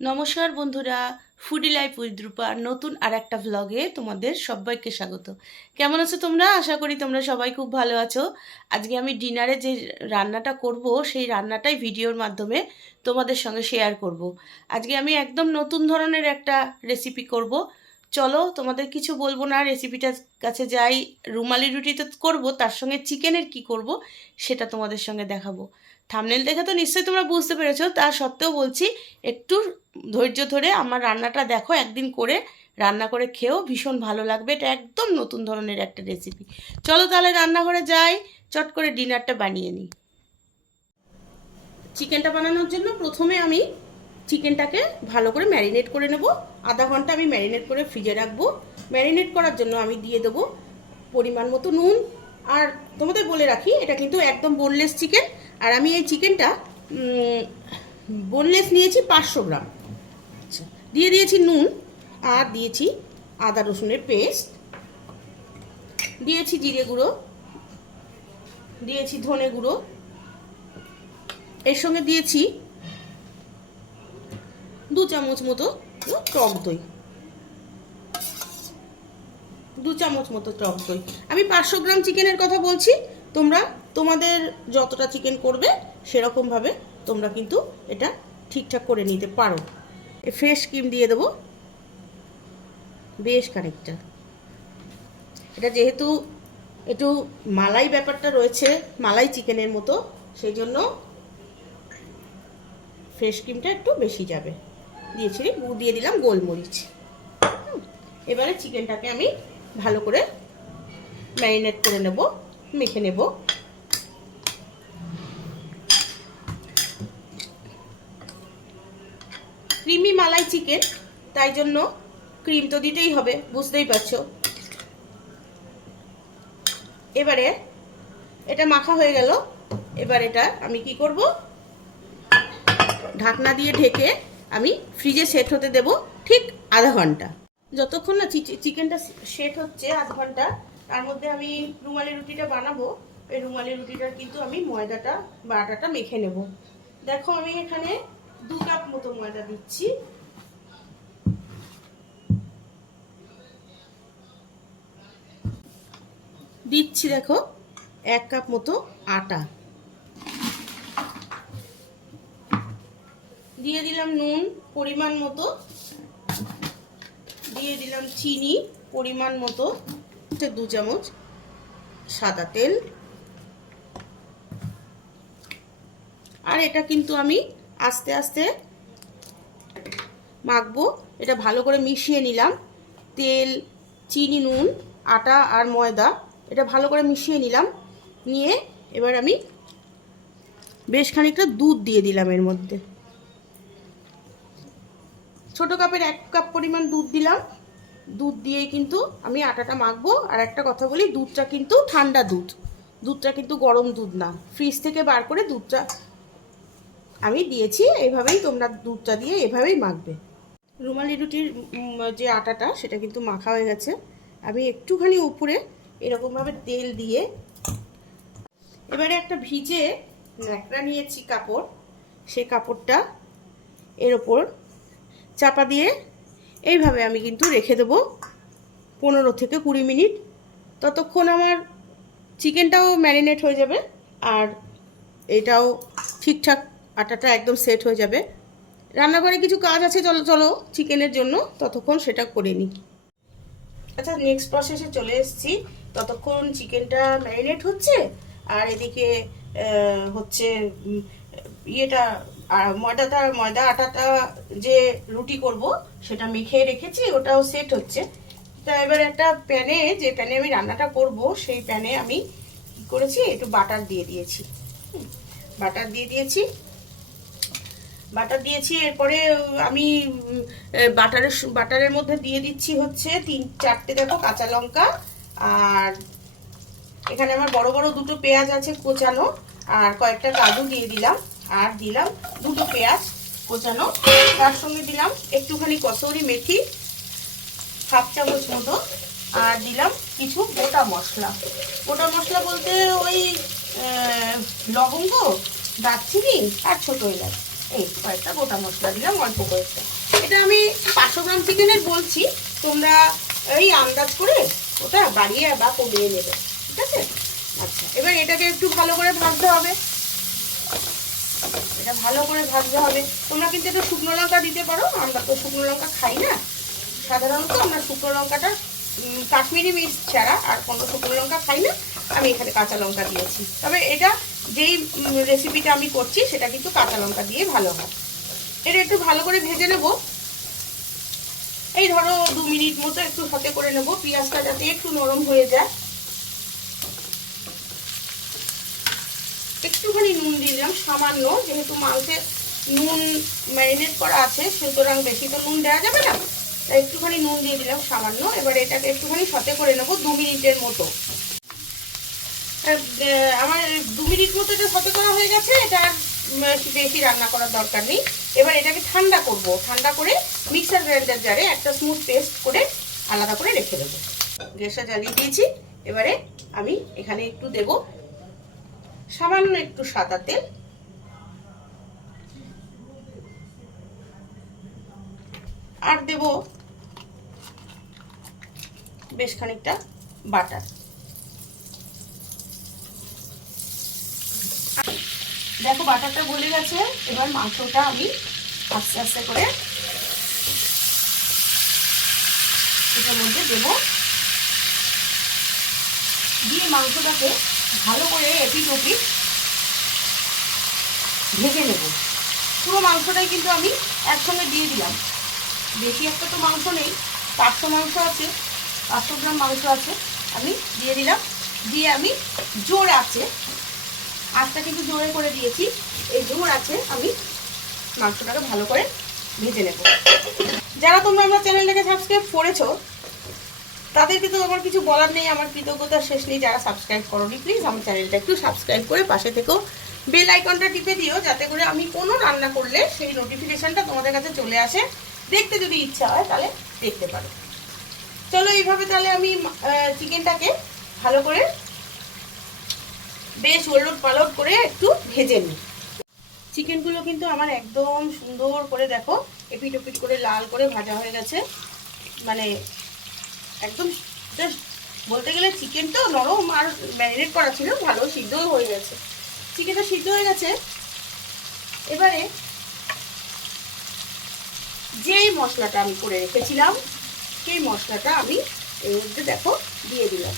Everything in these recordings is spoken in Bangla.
নমস্কার বন্ধুরা ফুডি লাইফ উইথ রূপা নতুন আর একটা ভ্লগে তোমাদের সবাইকে স্বাগত। কেমন আছো তোমরা? আশা করি তোমরা সবাই খুব ভালো আছো। আজকে আমি ডিনারে যে রান্নাটা করব, সেই রান্নাটাই ভিডিওর মাধ্যমে তোমাদের সঙ্গে শেয়ার করব। আজকে আমি একদম নতুন ধরনের একটা রেসিপি করব। চলো, তোমাদের কিছু বলব না রেসিপিটার কাছে যাই। রুমালি রুটি তো করব, তার সঙ্গে চিকেনের কি করব, সেটা তোমাদের সঙ্গে দেখাবো। থামনেল দেখে তো নিশ্চয়ই তোমরা বুঝতে পেরেছ। তা সত্ত্বেও বলছি, একটু ধৈর্য ধরে আমার রান্নাটা দেখো, একদিন করে রান্না করে খেয়েও ভীষণ ভালো লাগবে। এটা একদম নতুন ধরনের একটা রেসিপি চলো তাহলে রান্নাঘরে যাই, চট করে ডিনারটা বানিয়ে নিই। চিকেনটা বানানোর জন্য প্রথমে আমি চিকেনটাকে ভালো করে ম্যারিনেট করে নেব। আধা ঘণ্টা আমি ম্যারিনেট করে ফ্রিজে রাখব। ম্যারিনেট করার জন্য আমি দিয়ে দেবো পরিমাণ মতো নুন। আর তোমাদের বলে রাখি, এটা কিন্তু একদম বোনলেস চিকেন আর আমি এই চিকেনটা বোনলেস নিয়েছি পাঁচশো গ্রাম। আচ্ছা। দিয়ে দিয়েছি নুন আর দিয়েছি আদা রসুনের পেস্ট। দিয়েছি জিরে গুঁড়ো। দিয়েছি ধনে গুঁড়ো। এর সঙ্গে দিয়েছি দু চামচ মতো টক দই। দু চামচ মতো টক দই। আমি পাঁচশো গ্রাম চিকেনের কথা বলছি তোমরা তোমাদের যতটা চিকেন করবে, সেরকমভাবে তোমরা কিন্তু এটা ঠিকঠাক করে নিতে পারো। ফ্রেশ ক্রিম দিয়ে দেবো। বেশ খানিকটা। এটা যেহেতু একটু মালাই ব্যাপারটা রয়েছে, মালাই চিকেনের মতো, সেই জন্য ফ্রেশ ক্রিমটা একটু বেশি যাবে। দিয়েছি দিয়ে দিলাম গোলমরিচ। এবারে চিকেনটাকে আমি ভালো করে ম্যারিনেট করে নেব, মেখে নেব। ক্রিমি মালাই চিকেন তাই জন্য ক্রিম তো দিতেই হবে, বুঝতেই পারছ। এবারে এটা মাখা হয়ে গেল, এবার এটা আমি কি করব? ঢাকনা দিয়ে ঢেকে আমি ফ্রিজে সেট হতে দেব ঠিক আধা ঘণ্টা। যতক্ষণ না চিকেনটা সেট হচ্ছে আধ ঘণ্টা, তার মধ্যে আমি রুমালি রুটিটা বানাবো, এই রুমালি রুটিটার কিন্তু আমি ময়দাটা বা আটাটা মেখে নেব। দেখো আমি এখানে দু কাপ মতো ময়দা দিচ্ছি। দিচ্ছি দেখো, এক কাপ মতো আটা। দিয়ে দিলাম নুন, পরিমাণ মতো। দিয়ে দিলাম চিনি, পরিমাণ মতো। দু চামচ সাদা তেল। আর এটা কিন্তু আমি আস্তে আস্তে মাখবো। এটা ভালো করে মিশিয়ে নিলাম। তেল, চিনি, নুন, আটা আর ময়দা, এটা ভালো করে মিশিয়ে নিলাম। নিয়ে এবার আমি বেশ খানিকটা দুধ দিয়ে দিলাম এর মধ্যে। ছোট কাপের এক কাপ পরিমাণ দুধ দিলাম। দুধ দিয়ে কিন্তু আমি আটাটা মাখবো। আর একটা কথা বলি, দুধটা কিন্তু ঠান্ডা দুধ। দুধটা কিন্তু গরম দুধ না। ফ্রিজ থেকে বার করে দুধটা আমি দিয়েছি এইভাবেই তোমরা দুধটা দিয়ে এভাবেই মাখবে। রুমালি রুটির যে আটাটা, সেটা কিন্তু মাখা হয়ে গেছে। আমি একটুখানি উপরে এরকমভাবে তেল দিয়ে এবারে একটা ভিজে ন্যাকড়া নিয়েছি কাপড়। সে কাপড়টা এর ওপর চাপা দিয়ে এইভাবে আমি কিন্তু রেখে দেবো পনেরো থেকে কুড়ি মিনিট। ততক্ষণ আমার চিকেনটাও ম্যারিনেট হয়ে যাবে, আর এটাও ঠিকঠাক আটাটা একদম সেট হয়ে যাবে। রান্নাঘরে কিছু কাজ আছে, চলো চলো চিকেনের জন্য, ততক্ষণ সেটা করে নিই। আচ্ছা নেক্সট প্রসেসে চলে এসেছি। ততক্ষণ চিকেনটা ম্যারিনেট হচ্ছে, আর এদিকে হচ্ছে ইয়েটা আর ময়দাটা, ময়দা আটাটা যে রুটি করব, সেটা মেখে রেখেছি, ওটাও সেট হচ্ছে। তা এবার একটা প্যানে, যে প্যানে আমি রান্নাটা করব, সেই প্যানে আমি কি করেছি, একটু বাটার দিয়ে দিয়েছি। বাটার দিয়ে দিয়েছি। বাটার দিয়েছি, এরপরে আমি বাটারের বাটারের মধ্যে দিয়ে দিচ্ছি হচ্ছে তিন, চারটে দেখো কাঁচা লঙ্কা আর এখানে আমার বড় বড় দুটো পেঁয়াজ আছে কোচানো আর কয়েকটা কাজু দিয়ে দিলাম আর দিলাম দুটো পেঁয়াজ কোচানো। তার সঙ্গে দিলাম একটুখানি কসৌরি মেথি, হাফ চামচ মতো আর দিলাম কিছু গোটা মশলা। গোটা মশলা বলতে ওই লবঙ্গ, দারচিনি আর ছোটো এলাচ। এই গোটা মশলা দিলাম, অল্প এটা আমি পাঁচশো গ্রাম বলছি, তোমরা এই আন্দাজ করে ওটা বাড়িয়ে বা কমিয়ে নেবে, ঠিক আছে? আচ্ছা এবার এটাকে একটু ভালো করে ভাজতে হবে। এটা ভালো করে ভাজতে হবে। তোমরা কিন্তু শুকনো লঙ্কা দিতে পারো, আমরা তো শুকনো লঙ্কা খাই না। সাধারণত আমরা শুকনো লঙ্কাটা কাশ্মীরি মির্চ ছাড়া আর কোনো শুকনো লঙ্কা খাই না। আমি এখানে কাঁচা লঙ্কা দিয়েছি। তবে এটা যেই রেসিপিটা আমি করছি, সেটা কিন্তু কাঁচা লঙ্কা দিয়ে ভালো হয়। এটা একটু ভালো করে ভেজে নেব। এই ধরো দু মিনিট মতো একটু হাতে করে নেব। পেঁয়াজটা যাতে একটু নরম হয়ে যায়। একটুখানি নুন দিলাম, সামান্য। যেহেতু মাংসে নুন ম্যারিনেট করা আছে, সুতরাং বেশি তো নুন দেওয়া যাবে না। তাই একটুখানি নুন দিয়ে দিলাম সামান্য। এবার এটাকে একটুখানি সতে করে নেব দু মিনিটের মতো। আমার দু মিনিট মতো এটা সতে করা হয়ে গেছে, এটা বেশি রান্না করার দরকার নেই। এবার এটাকে ঠান্ডা করব। ঠান্ডা করে মিক্সার গ্রাইন্ডার জারে একটা স্মুথ পেস্ট করে আলাদা করে রেখে দেবো। গ্যাসটা জ্বালিয়ে দিয়েছি। এবারে আমি এখানে একটু দেব সামান্য একটু সাদা তেল। আর দেব বেশ খানিকটা বাটার। দেখো, বাটারটা গলে গেছে। এবার মাংসটা আমি আস্তে আস্তে করে এটার মধ্যে দেবো। দিয়ে মাংসটাকে ভালো করে এপিট ওপিট ভেজে নেব। পুরো মাংসটাই কিন্তু আমি একসঙ্গে দিয়ে দিলাম। বেশি একটা তো মাংস নেই, পাঁচশো মাংস আছে, পাঁচশো গ্রাম মাংস আছে। আমি দিয়ে দিলাম। দিয়ে আমি জোর আছে আঁচটা কিন্তু জোরে করে দিয়েছি। এই জোর আছে, আমি মাংসটাকে ভালো করে ভেজে নেব। যারা তোমরা আমার চ্যানেলটাকে সাবস্ক্রাইব করেছ, তাদেরকে তো আমার কিছু বলার নেই, আমার কৃতজ্ঞতার শেষ নেই। যারা সাবস্ক্রাইব করোনি প্লিজ আমার চ্যানেলটা একটু সাবস্ক্রাইব করে পাশে থেকেও বেল আইকনটা টিপে দিও, যাতে করে আমি কোনো রান্না করলে সেই নোটিফিকেশানটা তোমাদের কাছে চলে আসে। দেখতে যদি ইচ্ছা হয়, তাহলে দেখতে পারো। চলো, এইভাবে তাহলে আমি চিকেনটাকে ভালো করে বেশ ওলট পালট করে একটু ভেজে নিই। চিকেনগুলো কিন্তু আমার একদম সুন্দর করে দেখো, এপিট ওপিট করে লাল করে ভাজা হয়ে গেছে। মানে একদম জাস্ট বলতে গেলে চিকেন তো নরম আর ম্যারিনেট করা ছিল, ভালো সিদ্ধও হয়ে গেছে। চিকেনটা সিদ্ধ হয়ে গেছে। এবারে যেই মশলাটা আমি করে রেখেছিলাম, সেই মশলাটা আমি এর মধ্যে দেখো দিয়ে দিলাম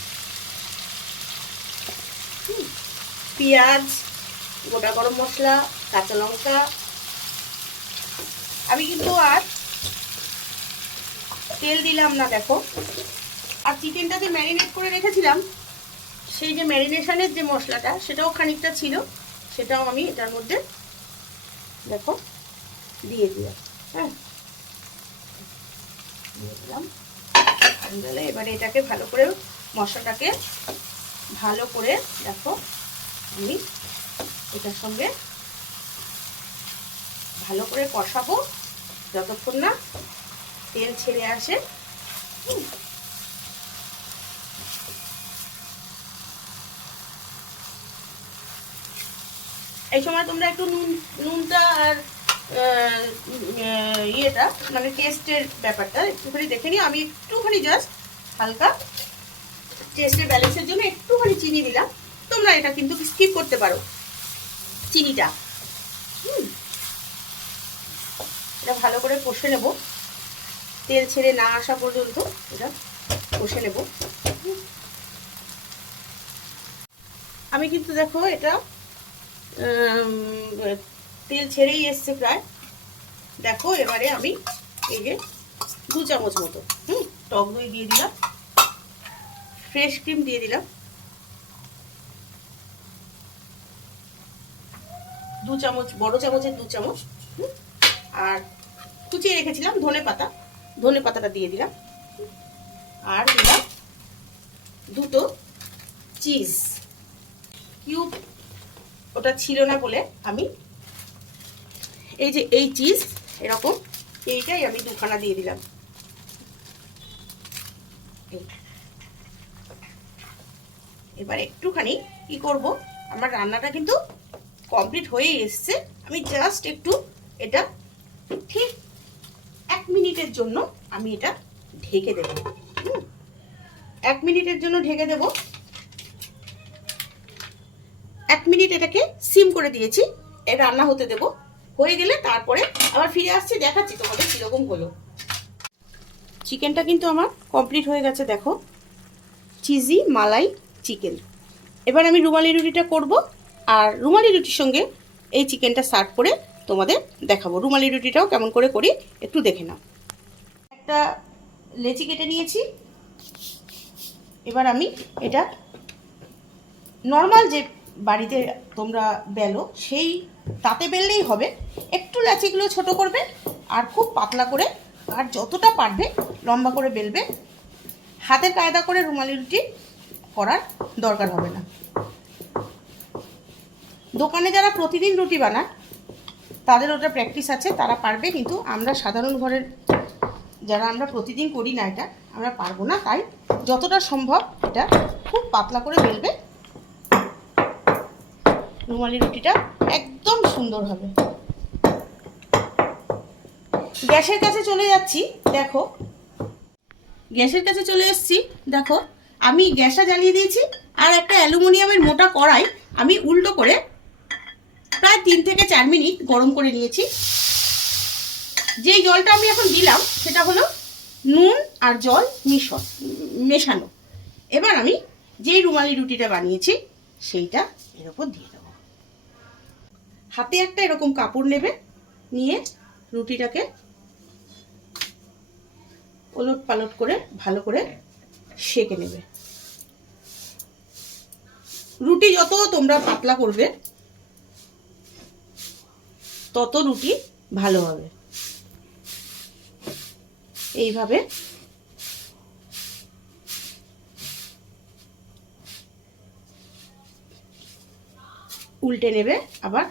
হুম, পেঁয়াজ, গোটা গরম মশলা, কাঁচা লঙ্কা। আমি কিন্তু আর তেল দিলাম না, দেখো। আর চিকেনটা যে ম্যারিনেট করে রেখেছিলাম, সেই যে ম্যারিনেশনের যে মশলাটা, সেটাও খানিকটা ছিল। সেটাও আমি এটার মধ্যে, দেখো, দিয়ে দিলাম। হ্যাঁ। দিয়ে দিলাম। এবারে এটাকে ভালো করে মশলাটাকে ভালো করে, দেখো আমি এটার সঙ্গে ভালো করে কষাবো। যতক্ষণ না তেল ছেড়ে আসে। এই সময় তোমরা একটু নুন নুনটা আর আহ, ইয়েটা মানে টেস্টের ব্যাপারটা একটুখানি দেখে নিও। আমি একটুখানি জাস্ট হালকা টেস্টের ব্যালেন্সের জন্য একটুখানি চিনি দিলাম। তোমরা এটা কিন্তু স্কিপ করতে পারো। চিনিটা। হুম। এটা ভালো করে কষে নেব। তেল ছেড়ে না আসা পর্যন্ত এটা কষে নেব। আমি কিন্তু দেখো এটা তেল ছেড়েই এসছে প্রায়। দেখো এবারে আমি এই যে দু চামচ মতো, হুম, টক দই দিয়ে দিলাম। ফ্রেশ ক্রিম দিয়ে দিলাম। দু চামচ, বড় চামচের দু চামচ আর কুচিয়ে রেখেছিলাম ধনে পাতা। ধনে পাতাটা দিয়ে দিলাম। আর দিলাম দুটো চিজ। কিউব, ওটা ছিল না বলে আমি এই যে এই চিজ, এরকম, এইটাই আমি দুখানা দিয়ে দিলাম। এবার একটুখানি কি করব? আমার রান্নাটা কিন্তু কমপ্লিট হয়ে এসছে। আমি জাস্ট একটু এটা ঠিক এক মিনিটের জন্য আমি এটা ঢেকে দেব। এক মিনিটের জন্য ঢেকে দেব। এক মিনিট এটাকে সিম করে দিয়েছি, এ রান্না হতে দেব। হয়ে গেলে তারপরে আবার ফিরে আসছি, দেখাচ্ছি তোমাদের কীরকম হলো। চিকেনটা কিন্তু আমার কমপ্লিট হয়ে গেছে, দেখো। Cheesy malai chicken. এবার আমি রুমালি রুটিটা করব। আর রুমালি রুটির সঙ্গে এই চিকেনটা সার্ভ করে তোমাদের দেখাবো। রুমালি রুটিটাও কেমন করে করি একটু দেখে নাও। একটা লেচি কেটে নিয়েছি। এবার আমি এটা নর্মাল যে বাড়িতে তোমরা বেলো, সেই তাতে বেললেই হবে। একটু লেচিগুলো ছোট করবে আর খুব পাতলা করে আর যতটা পারবে লম্বা করে বেলবে। হাতের কায়দা করে রুমালি রুটি করার দরকার হবে না। দোকানে যারা প্রতিদিন রুটি বানায়, তাদের ওটা প্র্যাকটিস আছে, তারা পারবে, কিন্তু আমরা সাধারণ ঘরের, যারা আমরা প্রতিদিন করি না এটা, আমরা পারব না, তাই যতটা সম্ভব এটা খুব পাতলা করে বেলবে। রুমালি রুটিটা একদম সুন্দর হবে। গ্যাসের কাছে চলে যাচ্ছি, দেখো। গ্যাসের কাছে চলে এসেছি, দেখো। আমি গ্যাসটা জ্বালিয়ে দিয়েছি, আর একটা অ্যালুমিনিয়ামের মোটা কড়াই আমি উল্টো করে প্রায় তিন থেকে চার মিনিট গরম করে নিয়েছি। যেই জলটা আমি এখন দিলাম, সেটা হলো নুন আর জল মিশন মেশানো। এবার আমি যেই রুমালি রুটিটা বানিয়েছি, সেইটা এর ওপর দিয়ে দেবো। হাতে একটা এরকম কাপড় নেবে, নিয়ে রুটিটাকে ওলট পালট করে ভালো করে সেকে নেবে। রুটি যত তোমরা পাতলা করবে তত রুটি ভালো হবে। এইভাবে উল্টে নেবে আবার।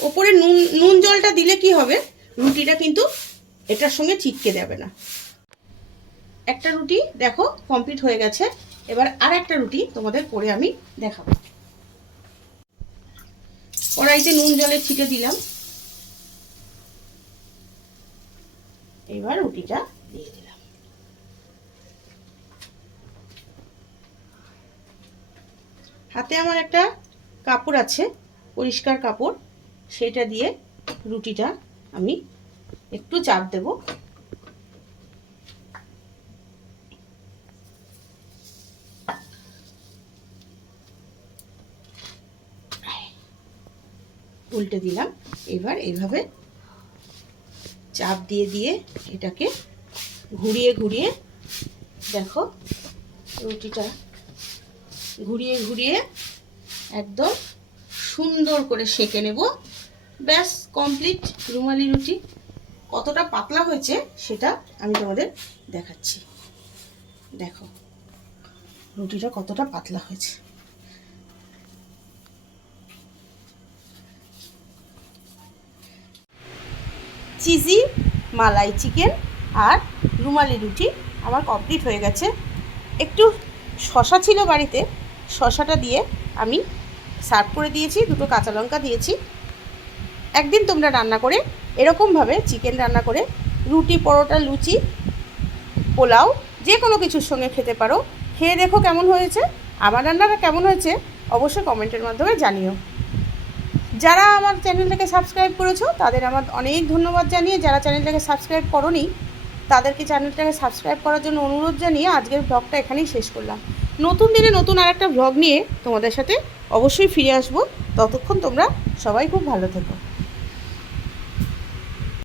ওপরে নুন নুন জলটা দিলে কি হবে? রুটিটা কিন্তু এটার সঙ্গে চিটকে যাবে না। একটা রুটি দেখো কমপ্লিট হয়ে গেছে। এবার আর একটা রুটি তোমাদের করে আমি দেখাবো। কড়াইতে নুন জলে ছিটে দিলাম। এবার রুটিটা দিয়ে দিলাম। হাতে আমার একটা কাপড় আছে, পরিষ্কার কাপড়। সেটা দিয়ে রুটিটা আমি একটু চাপ দেব। উল্টে দিলাম। এবার এইভাবে চাপ দিয়ে দিয়ে এটাকে ঘুরিয়ে ঘুরিয়ে, দেখো, রুটিটা ঘুরিয়ে ঘুরিয়ে একদম সুন্দর করে সেঁকে নেব। ব্যাস কমপ্লিট রুমালি রুটি। কতটা পাতলা হয়েছে সেটা আমি তোমাদের দেখাচ্ছি। দেখো, রুটিটা কতটা পাতলা হয়েছে। চিজি, মালাই চিকেন আর রুমালি রুটি আমার কমপ্লিট হয়ে গেছে। একটু শশা ছিল বাড়িতে, শশাটা দিয়ে আমি সার্ভ করে দিয়েছি, দুটো কাঁচা লঙ্কা দিয়েছি। একদিন তোমরা রান্না করে এরকমভাবে চিকেন রান্না করে রুটি, পরোটা, লুচি, পোলাও যে কোনো কিছুর সঙ্গে খেতে পারো। খেয়ে দেখো কেমন হয়েছে, আমার রান্নাটা কেমন হয়েছে, অবশ্যই কমেন্টের মাধ্যমে জানিও। যারা আমার চ্যানেলটাকে সাবস্ক্রাইব করেছ, তাদের আমার অনেক ধন্যবাদ জানিয়ে, যারা চ্যানেলটাকে সাবস্ক্রাইব করনি, তাদেরকে চ্যানেলটাকে সাবস্ক্রাইব করার জন্য অনুরোধ জানিয়ে আজকের ব্লগটা এখানেই শেষ করলাম। নতুন দিনে নতুন আর একটা ব্লগ নিয়ে তোমাদের সাথে অবশ্যই ফিরে আসব। ততক্ষণ তোমরা সবাই খুব ভালো থেকো।